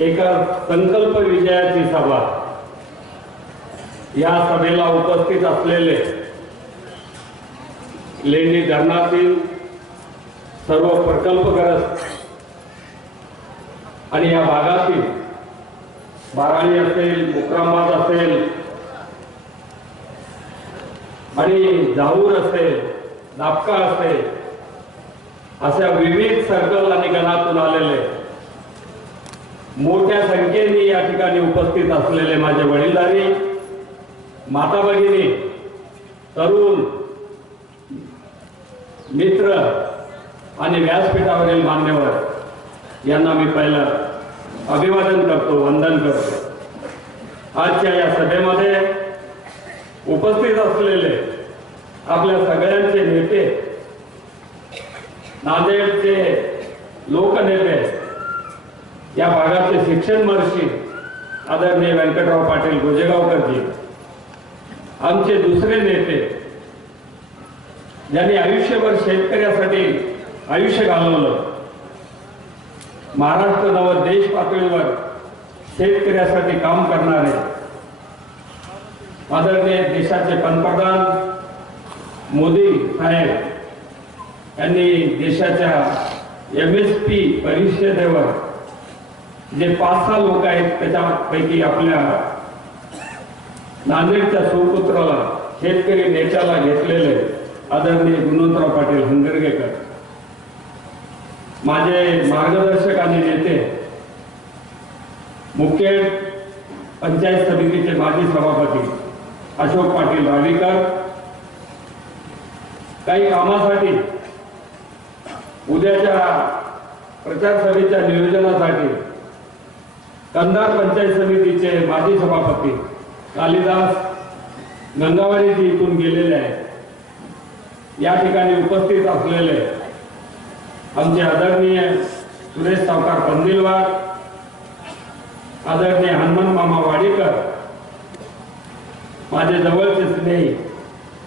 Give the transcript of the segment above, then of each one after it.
एका संकल्प विजयाची सभा. या सभेला उपस्थित असलेले लेणी धरणातील सर्व प्रकल्पग्रस्त आणि या भागातील बाराणी असेल मुक्रामबाद असेल आणि जाऊर असेल नापका असेल अशा विविध सर्कल आणि गणातून आलेले मोठ्या संख्येने या ठिकाणी उपस्थित असलेले माझे वडीलधारी माता भगिनी तरुण मित्र आणि व्यासपीठावरील मान्यवर यांना मी पहिलं अभिवादन करतो वंदन करतो. आजच्या या सभेमध्ये उपस्थित असलेले आपल्या सगळ्यांचे नेते नांदेडचे लोकनेते या भागाचे शिक्षण महर्षी आदरणीय व्यंकटराव पाटील गोजेगावकरजी आमचे दुसरे नेते ज्यांनी आयुष्यभर शेतकऱ्यासाठी आयुष्य घालवलं. महाराष्ट्र नव देश पातळीवर शेतकऱ्यासाठी काम करणारे आदरणीय देशाचे पंतप्रधान मोदी साहेब यांनी देशाच्या एम एस पी परिषदेवर जे पाच सहा लोक आहेत त्याच्यापैकी आपल्या नांदेडच्या सुपुत्राला शेतकरी नेत्याला घेतलेले आदरणीय गुणवंतराव पाटील हंगरगेकर. माझे मार्गदर्शक आणि नेते मुख्य पंचायत समितीचे माजी सभापती अशोक पाटील रावीकर. काही कामासाठी उद्याच्या प्रचार सभेच्या नियोजनासाठी कंधार पंचायत समितीचे माजी सभापती कालिदास गंगावाडीजी इथून गेलेले आहेत. या ठिकाणी उपस्थित असलेले आमचे आदरणीय सुरेश सावकार पंदिलवार आदरणीय हनुमान मामा वाडीकर माझे जवळचे स्नेही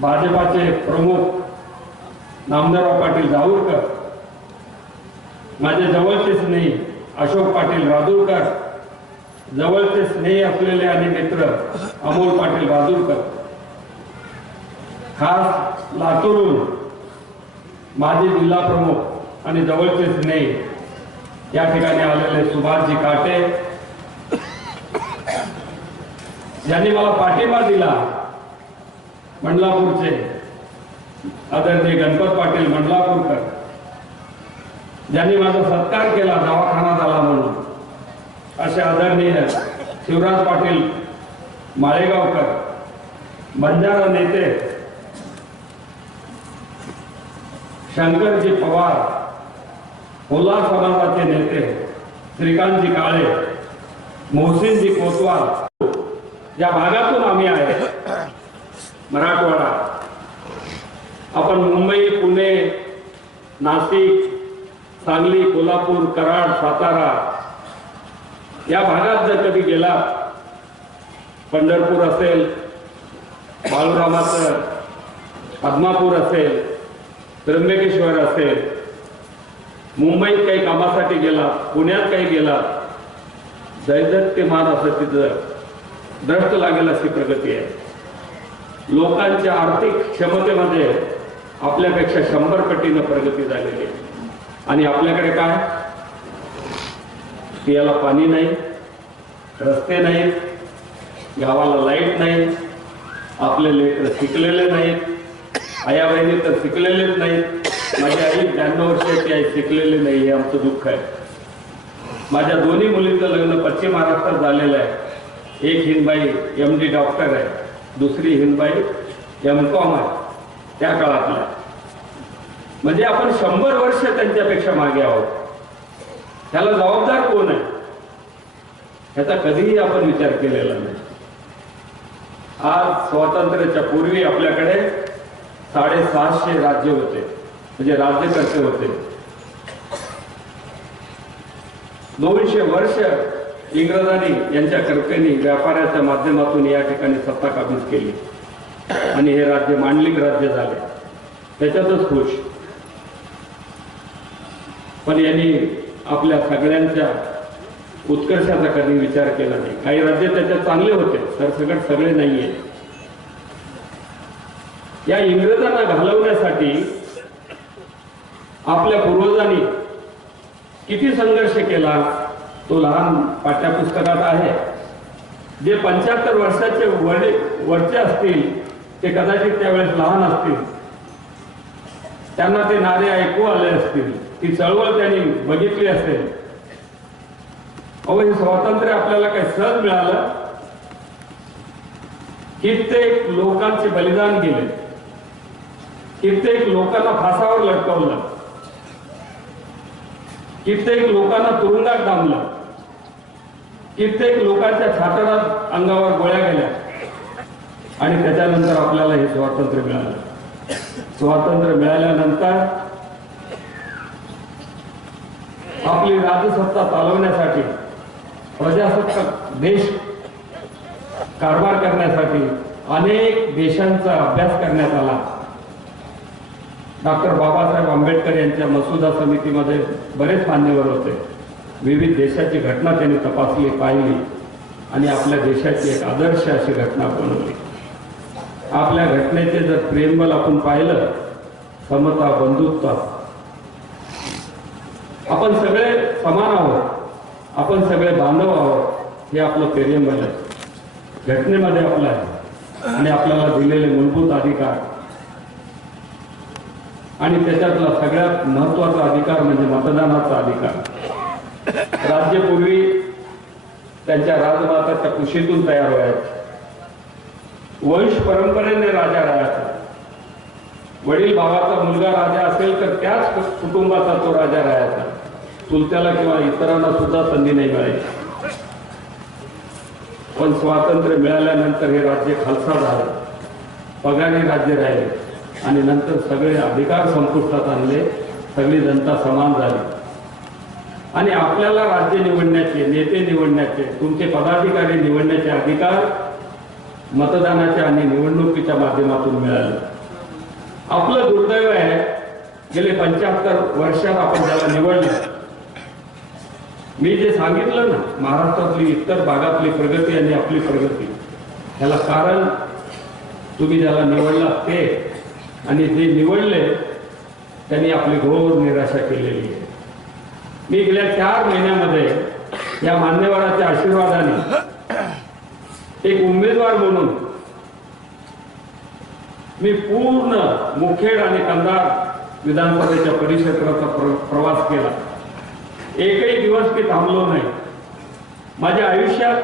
भाजपाचे प्रमुख नामदारराव पाटील जाऊरकर माझे जवळचे स्नेही अशोक पाटील राजूरकर जवळचे स्नेही असलेले आणि मित्र अमोल पाटील बाजूरकर खास लातूरून माजी जिल्हा प्रमुख आणि जवळचे स्नेही या ठिकाणी आलेले सुभाषजी काटे. ज्यांनी मला पाठिंबा दिला मंडलापूरचे आदरणीय गणपत पाटील मंडलापूरकर ज्यांनी माझा सत्कार केला दवाखाना झाला म्हणून. असे आदरणीय शिवराज पाटील माळेगावकर बंजारा नेते शंकरजी पवार कोल्हार समाजाचे नेते श्रीकांतजी काळे मोहसिनजी कोतवाल या भागातून आम्ही आहे. मराठवाडा. आपण मुंबई पुणे नाशिक सांगली कोल्हापूर कराड सातारा या भागात जर कधी गेला पंढरपूर असेल बाळूरामाचं पद्मापूर असेल त्र्यंबकेश्वर असेल मुंबईत काही कामासाठी गेला पुण्यात काही गेला दैदत्यमान असं तिथं द्रष्ट लागेल अशी प्रगती आहे. लोकांच्या आर्थिक क्षमतेमध्ये आपल्यापेक्षा शंभर पटीनं प्रगती झालेली आहे. आणि आपल्याकडे काय? पियाला पाणी नाही रस्ते नाहीत गावाला लाइट नाही आपले लेकर शिकलेले नाहीत आया बहिणी तर शिकलेलेच नाहीत. माझी आई ब्याण्णव वर्षाची आई शिकलेली नाही हे आमचं दुःख आहे. माझ्या दोन्ही मुलींचं लग्न पश्चिम महाराष्ट्रात झालेलं आहे. एक हिंदबाई एम डी डॉक्टर आहे. दुसरी हिंदबाई एम कॉम आहे. त्या काळातल्या म्हणजे आपण शंभर वर्ष त्यांच्यापेक्षा मागे आहोत. त्याला जबाबदार कोण आहे? याचा कधीही आपण विचार केलेला नाही. आज स्वातंत्र्याच्या पूर्वी आपल्याकडे साडेसहाशे राज्य होते म्हणजे राज्यकर्ते होते? दोनशे वर्ष इंग्रजांनी यांच्या कर्त्यांनी व्यापाराच्या माध्यमातून या ठिकाणी सत्ता काबीज केली. आणि हे राज्य मांडलिक राज्य झाले. त्याच्यातच खुश. पण यांनी आपल्या सगळ्यांच्या उत्कर्षाचा कधी विचार केला नाही. काही राज्य त्याच्यात चांगले होते सरसकट सगळे नाहीये. या इंग्रजांना घालवण्यासाठी आपल्या पूर्वजांनी किती संघर्ष केला तो लहान पाठ्यपुस्तकात आहे. जे पंच्याहत्तर वर्षाचे वडे वरचे असतील ते कदाचित त्यावेळेस लहान असतील. त्यांना ते नारे ऐकू आले असतील. ती चळवळ त्यांनी बघितली असेल. अहो हे स्वातंत्र्य आपल्याला काही सहज मिळालं? कित्येक लोकांचे बलिदान गेले. कित्येक लोकांना फासावर लटकवलं. कित्येक लोकांना तुरुंगात डांबलं. कित्येक लोकांच्या छातडात अंगावर गोळ्या गेल्या. आणि त्याच्यानंतर आपल्याला हे स्वातंत्र्य मिळालं. स्वातंत्र्य मिळाल्यानंतर आपली राजसत्ता चालवण्यासाठी प्रजासत्ताक देश कारभार करण्यासाठी अनेक देशांचा अभ्यास करण्यात आला. डॉक्टर बाबासाहेब आंबेडकर यांच्या मसुदा समितीमध्ये बरेच मान्यवर होते. विविध देशाची घटना त्यांनी तपासली पाहिली आणि आपल्या देशाची एक आदर्श अशी घटना बनवली. आपल्या घटनेचे जर प्रेमबल आपण पाहिलं समता बंधुत्व आपण सगळे समान आहोत. आपण सगळे बांधव आहोत हे आपलं प्रेमबल आहे. घटनेमध्ये आपलं आहे. आणि आपल्याला दिलेले मूलभूत अधिकार. आणि त्याच्यातला सगळ्यात महत्त्वाचा अधिकार म्हणजे मतदानाचा अधिकार. राज्यपूर्वी त्यांच्या राजमाताच्या कुशीतून तयार व्हायचे. वंश परंपरेने राजा राहायचा. वडील भावाचा मुलगा राजा असेल तर त्याच कुटुंबाचा तो राजा राहायचा. चुलत्याला किंवा इतरांना सुद्धा संधी नाही मिळायची पण स्वातंत्र्य मिळाल्यानंतर हे राज्य खालसा झालं. पगाने राज्य राहिले. आणि नंतर सगळे अधिकार संपुष्टात आणले. सगळी जनता समान झाली. आणि आपल्याला राज्य निवडण्याचे नेते निवडण्याचे तुमचे पदाधिकारी निवडण्याचे अधिकार मतदानाच्या आणि निवडणुकीच्या माध्यमातून मिळाले. आपलं दुर्दैव आहे गेले पंच्याहत्तर वर्षात आपण ज्याला निवडले मी जे सांगितलं ना महाराष्ट्रातली इतर भागातली प्रगती आणि आपली प्रगती ह्याला कारण तुम्ही ज्याला निवडला ते आणि जे निवडले त्यांनी आपली घोर निराशा केलेली आहे. मी गेल्या चार महिन्यामध्ये या मान्यवराच्या आशीर्वादाने एक उमेदवार म्हणून मी पूर्ण मुखेड आणि कंधार विधानसभेच्या परिक्षेत्राचा प्र- प्रवास केला. एकही दिवस मी थांबलो नाही. माझ्या आयुष्यात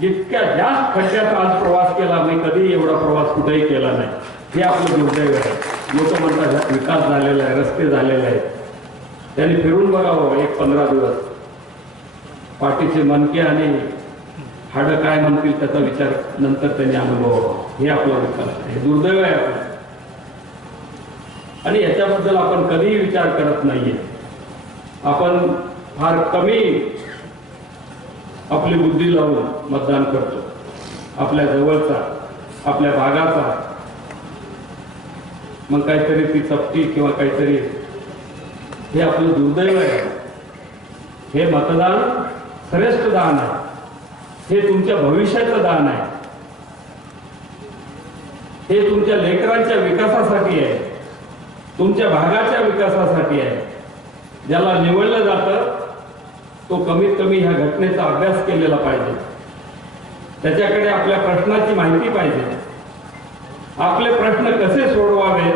जितक्या जास्त खड्ड्यात आज प्रवास केला मी कधी एवढा प्रवास कुठेही केला नाही. हे आपलं दुर्दैव आहे. लोक म्हणतात विकास झालेला आहे रस्ते झालेले आहेत. त्यांनी फिरून बघावं एक पंधरा दिवस. पाठीचे मनके आणि हाडं काय म्हणतील त्याचा विचार नंतर त्यांनी अनुभवावा. हे आपला विकास आहे. हे दुर्दैव आहे आपलं. आणि याच्याबद्दल आपण कधीही विचार करत नाहीये. आपण फार कमी आपली बुद्धी लावून मतदान करतो. आपल्या जवळचा आपल्या भागाचा. मग काहीतरी ती चपटी किंवा काहीतरी हे आपलं दुर्दैव आहे. हे मतदान श्रेष्ठ दान आहे. हे तुमच्या भविष्याचं दान आहे. हे तुमच्या लेकरांच्या विकासासाठी आहे. तुमच्या भागाच्या विकासासाठी आहे. ज्याला निवडलं जातं तो कमीत कमी ह्या घटनेचा अभ्यास केलेला पाहिजे. त्याच्याकडे आपल्या प्रश्नाची माहिती पाहिजे. आपले प्रश्न कसे सोडवावे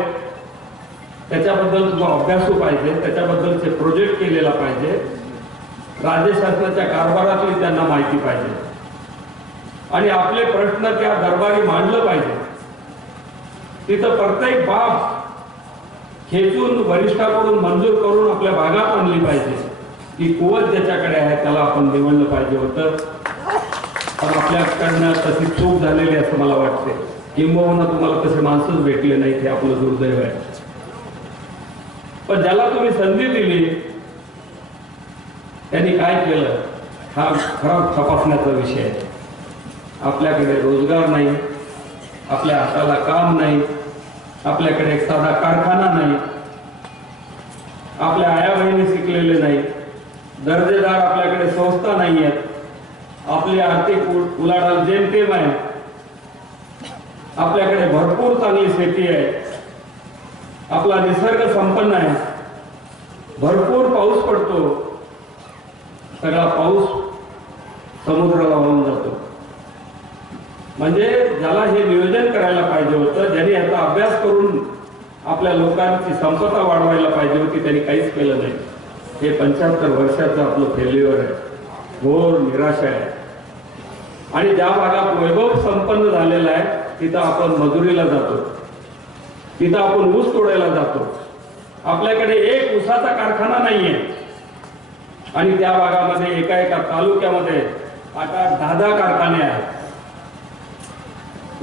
त्याच्याबद्दल तुझा अभ्यासू पाहिजे त्याच्याबद्दलचे प्रोजेक्ट केलेला पाहिजे. राज्य शासनाच्या कारभारातली त्यांना माहिती पाहिजे. आणि आपले प्रश्न त्या दरबारी मांडलं पाहिजे. तिथं प्रत्येक बाब खेचून वरिष्ठाकडून मंजूर करून आपल्या भागात आणली पाहिजे. की कुवत ज्याच्याकडे आहे त्याला आपण निवडलं पाहिजे होतं. पण आपल्याकडनं तशी चूक झालेली असं मला वाटते. किंबहुना तुम्हाला तसे माणसंच भेटले नाहीत हे आपलं दुर्दैव आहे. पण ज्याला तुम्ही संधी दिली त्यांनी काय केलं? हा खरा तपासण्याचा विषय आहे. आपल्याकडे रोजगार नाही आपल्या हाताला काम नाही आपल्याकडे एक साधा कारखाना नाही. आपल्या आया बहिणी शिकलेले नाही. दर्जेदार आपल्याकडे संस्था नाही आहेत आपली आर्थिक उलाढाल जेमतेम आहे. आपल्याकडे भरपूर चांगली शेती आहे. आपला निसर्ग संपन्न आहे. भरपूर पाऊस पडतो. सगळा पाऊस समुद्राला वाहून जातो. म्हणजे ज्याला हे नियोजन करायला पाहिजे होतं ज्यांनी याचा अभ्यास करून आपल्या लोकांची संपदा वाढवायला पाहिजे होती त्यांनी काहीच केलं नाही. हे पंच्याहत्तर वर्षाचं आपलं फेल्युअर आहे. घोर निराशा आहे. आणि ज्या भागात वैभव संपन्न झालेला आहे तिथं आपण मजुरीला जातो. तिथं आपण ऊस तोडायला जातो. आपल्याकडे एक ऊसाचा कारखाना नाहीये. आणि त्या भागामध्ये एका एका तालुक्यामध्ये आता दहा दहा कारखाने आहेत.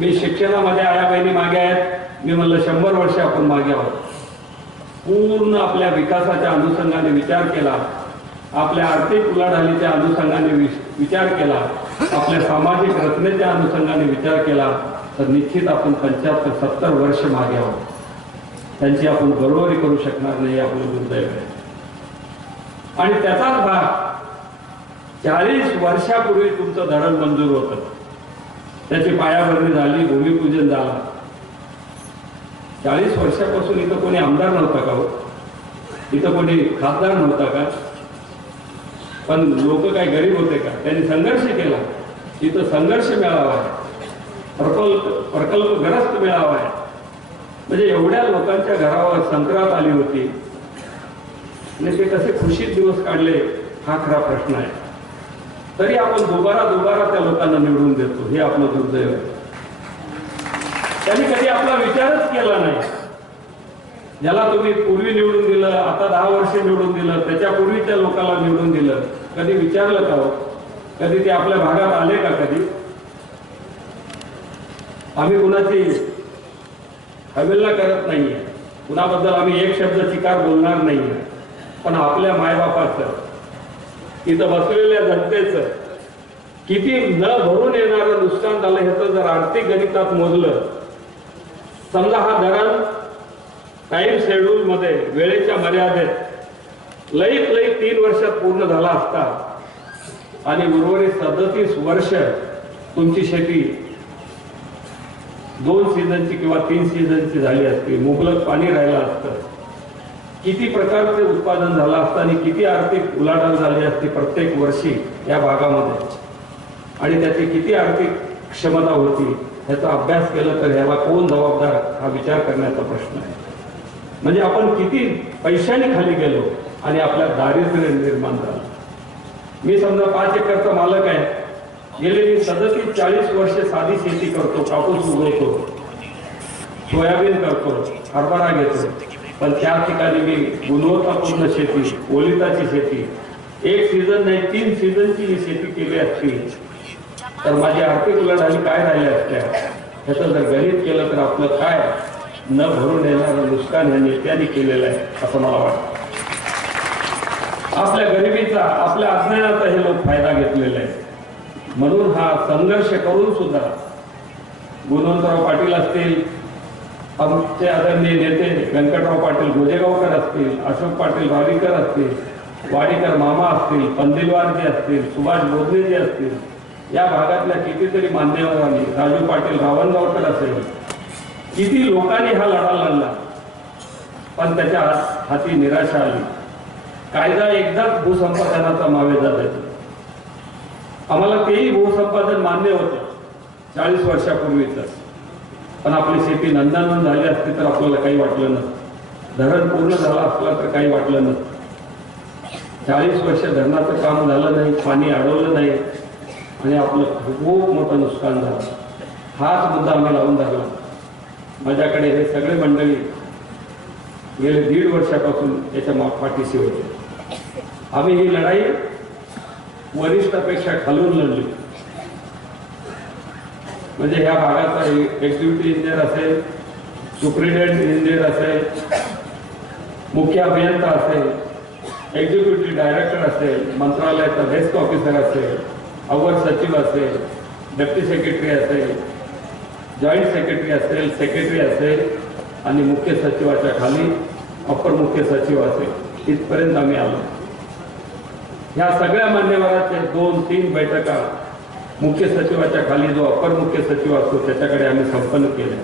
मी शिक्षणामध्ये आया बहिणी मागे आहेत. मी म्हणलं शंभर वर्ष आपण मागे आहोत. पूर्ण आपल्या विकासाच्या अनुषंगाने विचार केला. आपल्या आर्थिक उलाढालीच्या अनुषंगाने वि- विचार केला. आपल्या सामाजिक रचनेच्या अनुषंगाने विचार केला. तर निश्चित आपण पंच्याहत्तर सत्तर वर्ष मागे आहोत. त्यांची आपण बरोबरी करू शकणार नाही आपलं दुर्दैव आहे. आणि त्याचाच भाग चाळीस वर्षापूर्वी तुमचं धरण मंजूर होतं. त्याची पायाभरणी झाली भूमिपूजन झालं. चाळीस वर्षापासून इथं कोणी आमदार नव्हता का हो? इथं कोणी खासदार नव्हता का? पण लोक काय गरीब होते का? त्यांनी संघर्ष केला. इथं संघर्ष मिळावा आहे. प्रकल्प प्रकल्पग्रस्त मिळावा आहे. म्हणजे एवढ्या लोकांच्या घरावर संक्रांत आली होती. आणि ते कसे खुशीत दिवस काढले हा खरा प्रश्न आहे. तरी आपण दुबारा दुबारा त्या लोकांना निवडून देतो. हे आपलं दुर्दैव त्यांनी कधी आपला विचारच केला नाही. ज्याला तुम्ही पूर्वी निवडून दिलं आता दहा वर्ष निवडून दिलं त्याच्या पूर्वीच्या लोकांना निवडून दिलं कधी विचारलं का हो? कधी ते आपल्या भागात आले का कधी? आम्ही कुणाची अवेलना करत नाहीये. कुणाबद्दल आम्ही एक शब्द चिकार बोलणार नाहीये. पण आपल्या मायबापाचं इथं बसलेल्या जनतेचं किती न भरून येणारं नुकसान झालं ह्याचं जर आर्थिक गणितात मोजलं समजा हा धरण टाइम शेड्यूल मध्ये वेळेच्या मर्यादेत लईत लई तीन वर्षात पूर्ण झाला असता आणि उर्वरित सदतीस वर्ष तुमची शेती दोन सीझनची किंवा तीन सीझनची झाली असती मुबलक पाणी राहिलं असतं. किती प्रकारचे उत्पादन झालं असतं आणि किती आर्थिक उलाढाल झाली असती प्रत्येक वर्षी या भागामध्ये? आणि त्याची किती आर्थिक क्षमता होती? ह्याचा अभ्यास केला तर ह्याला कोण जबाबदार? हा विचार करण्याचा प्रश्न आहे. म्हणजे आपण किती पैशाने खाली गेलो आणि आपल्या दारिद्र्य निर्माण झालं. मी समजा पाच एकरचा मालक आहे. गेले मी सदतीस चाळीस वर्ष साधी शेती करतो कापूस उगवतो सोयाबीन करतो हरभरा घेतो. पण त्या ठिकाणी मी गुणवत्तापूर्ण शेती ओलिताची शेती एक सीझन नाही तीन सीझनची मी शेती केली असती. तर माझी आर्थिक उलाढाली काय राहिल्या असत्या? ह्याचं जर गणित केलं तर आपलं काय? न भरून येणारं नुकसान हे नेत्याने केलेलं आहे असं मला वाटतं. आपल्या गरिबीचा आपल्या अज्ञानाचा हे लोक फायदा घेतलेला आहे. म्हणून हा संघर्ष करून सुद्धा गुणवंतराव पाटील असतील आमचे आदरणीय नेते व्यंकटराव पाटील गोजेगावकर असतील अशोक पाटील भाविकर असतील वाडीकर मामा असतील पंदिलवारजी असतील सुभाष बोधनेजी असतील या भागातल्या कितीतरी मान्यवरांनी राजू पाटील रावणगावकर असेल किती लोकांनी हा लढा लढला. पण त्याच्या हाती निराशा आली. कायदा एकदाच भूसंपादनाचा मावेजा देतो आम्हाला तेही भूसंपादन मान्य होतं. चाळीस वर्षापूर्वीच. पण आपली शेती नंदानंद झाली असती तर आपल्याला काही वाटलं नसतं. धरण पूर्ण झालं असलं तर काही वाटलं नसतं. चाळीस वर्ष धरणाचं काम झालं नाही पाणी अडवलं नाही आणि आपलं खूप मोठं नुकसान झालं. हाच मुद्दा आम्ही लावून धरला. माझ्याकडे हे सगळे मंडळी गेले दीड वर्षापासून याच्या मा- पाठीशी होते. आम्ही ही लढाई वरिष्ठापेक्षा खालून लढली. म्हणजे ह्या भागाचा एक्झिक्युटिव्ह इंजिनियर असेल सुप्रिटेंडेंट इंजिनियर असेल मुख्य अभियंता असेल एक्झिक्युटिव्ह डायरेक्टर असेल मंत्रालयाचा डेस्क ऑफिसर असेल अव्वल सचिव असेल डेप्टी सेक्रेटरी असेल जॉईंट सेक्रेटरी असेल सेक्रेटरी असेल आणि मुख्य सचिवाच्या खाली अप्पर मुख्य सचिव असेल. इथपर्यंत आम्ही आलो. ह्या सगळ्या मान्यवरांचे दोन तीन बैठका मुख्य सचिवाच्या खाली जो अपर मुख्य सचिव असतो त्याच्याकडे आम्ही संपन्न केले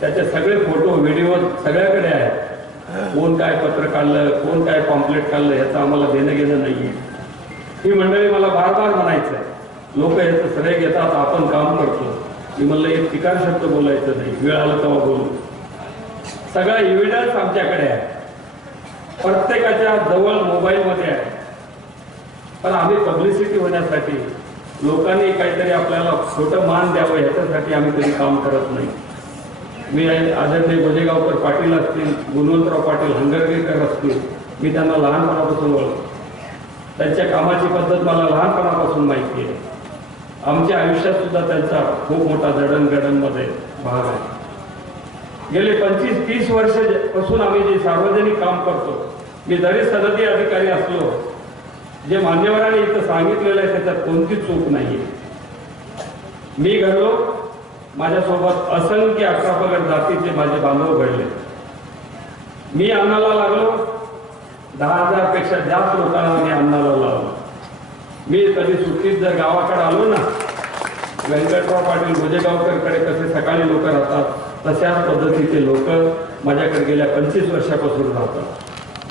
त्याचे सगळे फोटो व्हिडिओ सगळ्याकडे आहेत. कोण काय पत्र काढलं कोण काय पॉम्पलेट काढलं ह्याचं आम्हाला देणं घेणं नाहीये. ही मंडळी मला बार बार म्हणायचं आहे लोक याचं श्रेय घेतात आपण काम करतो. मी म्हणलं एक ठिकाण शब्द बोलायचं नाही वेळ आला तेव्हा बोलू. सगळा एव्हिडन्स आमच्याकडे आहे प्रत्येकाच्या जवळ मोबाईलमध्ये आहे पण आम्ही पब्लिसिटी होण्यासाठी लोकांनी काहीतरी आपल्याला छोटं मान द्यावं ह्याच्यासाठी आम्ही कधी काम करत नाही. मी आदरणीय गोजेगावकर पाटील असतील गुणवंतराव पाटील हंगरगेकर असतील मी त्यांना लहानपणापासून ओळखतो. त्यांच्या कामाची पद्धत मला लहानपणापासून माहिती आहे. आमच्या आयुष्यात सुद्धा त्यांचा खूप मोठा जडणघडणमध्ये भाग आहे. गेले पंचवीस तीस वर्षपासून आम्ही जे सार्वजनिक काम करतो मी जरी सनदी अधिकारी असलो जे मान्यवरांनी इथं सांगितलेलं आहे त्याच्यात कोणतीच चूक नाहीये. मी घडलो माझ्यासोबत असंख्य अकरा जातीचे माझे बांधव घडले. मी अन्नाला लागलो दहा हजारपेक्षा जास्त लोकांना मी अन्नाला लावलो. मी कधी सुट्टीत जर गावाकडे आलो ना व्यंकटराव पाटील गोजेगावकरकडे कसे सकाळी लोक राहतात तशाच पद्धतीचे लोक माझ्याकडे गेल्या पंचवीस वर्षापासून राहतात.